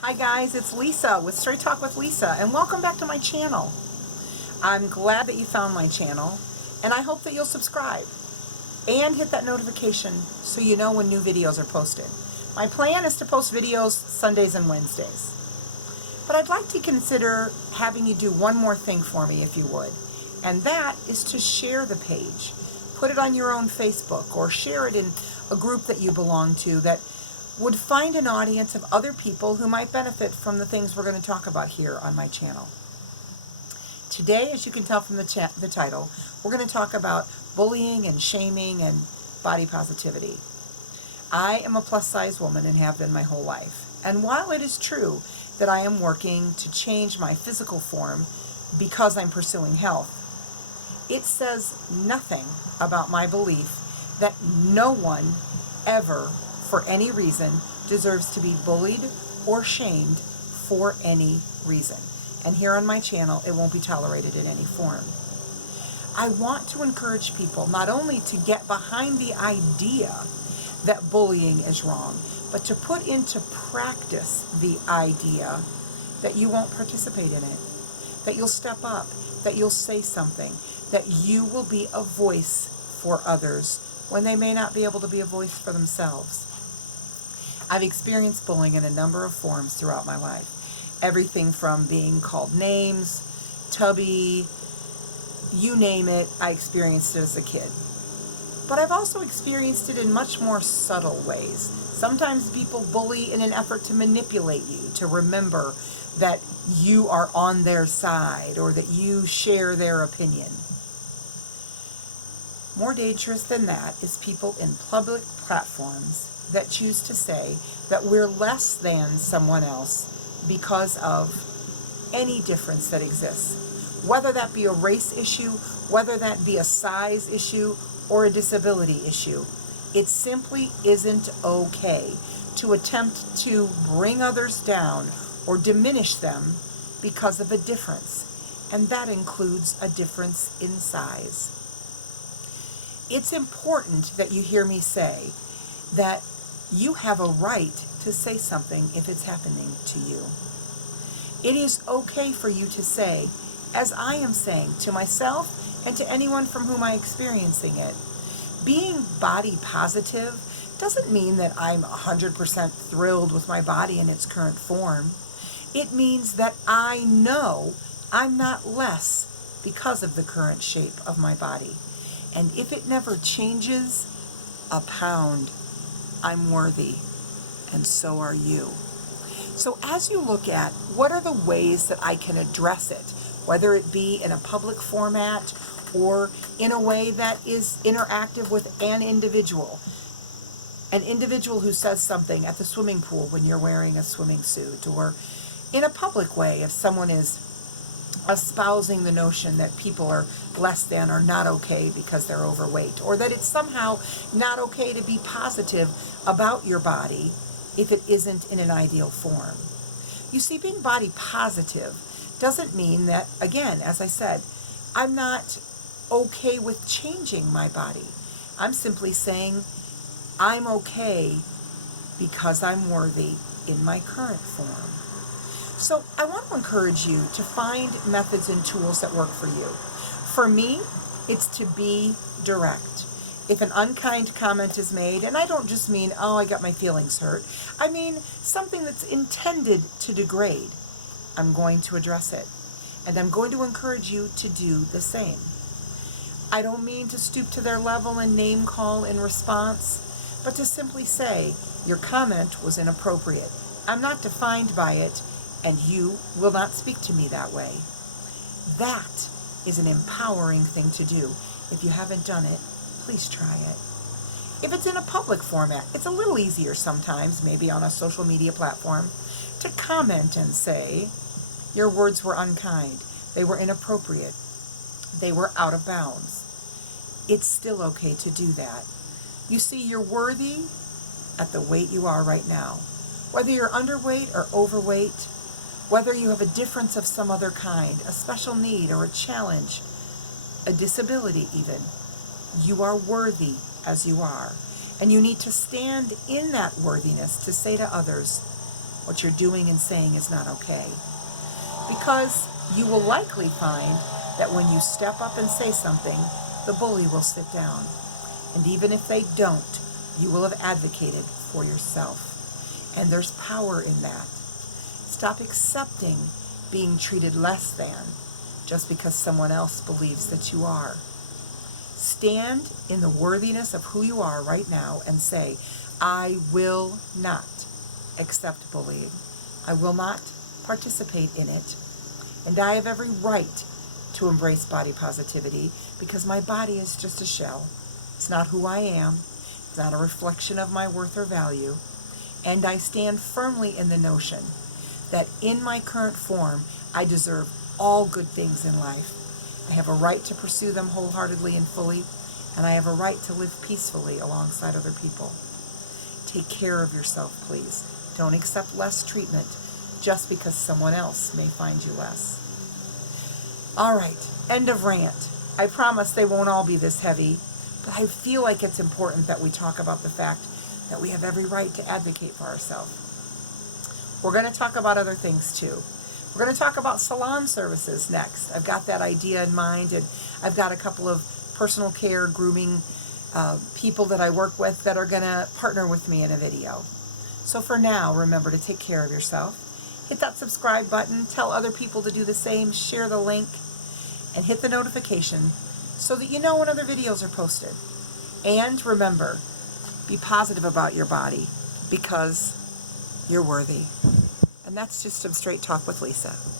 Hi guys, it's Lisa with Straight Talk with Lisa, and welcome back to my channel. I'm glad that you found my channel, and I hope that you'll subscribe and hit that notification so you know when new videos are posted. My plan is to post videos Sundays and Wednesdays, but I'd like to consider having you do one more thing for me if you would, and that is to share the page. Put it on your own Facebook or share it in a group that you belong to that would find an audience of other people who might benefit from the things we're going to talk about here on my channel. Today, as you can tell from the title, we're going to talk about bullying and shaming and body positivity. I am a plus-size woman and have been my whole life. And while it is true that I am working to change my physical form because I'm pursuing health, it says nothing about my belief that no one ever, for any reason, deserves to be bullied or shamed for any reason. And here on my channel, it won't be tolerated in any form. I want to encourage people not only to get behind the idea that bullying is wrong, but to put into practice the idea that you won't participate in it, that you'll step up, that you'll say something, that you will be a voice for others when they may not be able to be a voice for themselves. I've experienced bullying in a number of forms throughout my life. Everything from being called names, tubby, you name it, I experienced it as a kid. But I've also experienced it in much more subtle ways. Sometimes people bully in an effort to manipulate you, to remember that you are on their side or that you share their opinion. More dangerous than that is people in public platforms that choose to say that we're less than someone else because of any difference that exists. Whether that be a race issue, whether that be a size issue, or a disability issue, it simply isn't okay to attempt to bring others down or diminish them because of a difference. And that includes a difference in size. It's important that you hear me say that you have a right to say something if it's happening to you. It is okay for you to say, as I am saying to myself and to anyone from whom I'm experiencing it, being body positive doesn't mean that I'm 100% thrilled with my body in its current form. It means that I know I'm not less because of the current shape of my body. And if it never changes a pound, I'm worthy, and so are you. So as you look at what are the ways that I can address it, whether it be in a public format or in a way that is interactive with an individual who says something at the swimming pool when you're wearing a swimming suit, or in a public way if someone is espousing the notion that people are less than or not okay because they're overweight, or that it's somehow not okay to be positive about your body if it isn't in an ideal form. You see, being body positive doesn't mean that, again, as I said, I'm not okay with changing my body. I'm simply saying I'm okay because I'm worthy in my current form. So I want to encourage you to find methods and tools that work for you. For me, it's to be direct. If an unkind comment is made, and I don't just mean, oh, I got my feelings hurt, I mean something that's intended to degrade, I'm going to address it. And I'm going to encourage you to do the same. I don't mean to stoop to their level and name call in response, but to simply say, your comment was inappropriate. I'm not defined by it, and you will not speak to me that way. That is an empowering thing to do. If you haven't done it, please try it. If it's in a public format, it's a little easier sometimes, maybe on a social media platform, to comment and say, your words were unkind, they were inappropriate, they were out of bounds. It's still okay to do that. You see, you're worthy at the weight you are right now. Whether you're underweight or overweight, whether you have a difference of some other kind, a special need or a challenge, a disability even, you are worthy as you are. And you need to stand in that worthiness to say to others, what you're doing and saying is not okay. Because you will likely find that when you step up and say something, the bully will sit down. And even if they don't, you will have advocated for yourself. And there's power in that. Stop accepting being treated less than just because someone else believes that you are. Stand in the worthiness of who you are right now and say, I will not accept bullying. I will not participate in it. And I have every right to embrace body positivity because my body is just a shell. It's not who I am. It's not a reflection of my worth or value. And I stand firmly in the notion that in my current form, I deserve all good things in life. I have a right to pursue them wholeheartedly and fully, and I have a right to live peacefully alongside other people. Take care of yourself, please. Don't accept less treatment just because someone else may find you less. All right, end of rant. I promise they won't all be this heavy, but I feel like it's important that we talk about the fact that we have every right to advocate for ourselves. We're going to talk about other things too. We're going to talk about salon services next. I've got that idea in mind, and I've got a couple of personal care grooming people that I work with that are going to partner with me in a video. So for now, remember to take care of yourself. Hit that subscribe button, tell other people to do the same, share the link, and hit the notification so that you know when other videos are posted. And remember, be positive about your body because you're worthy. And that's just some straight talk with Lisa.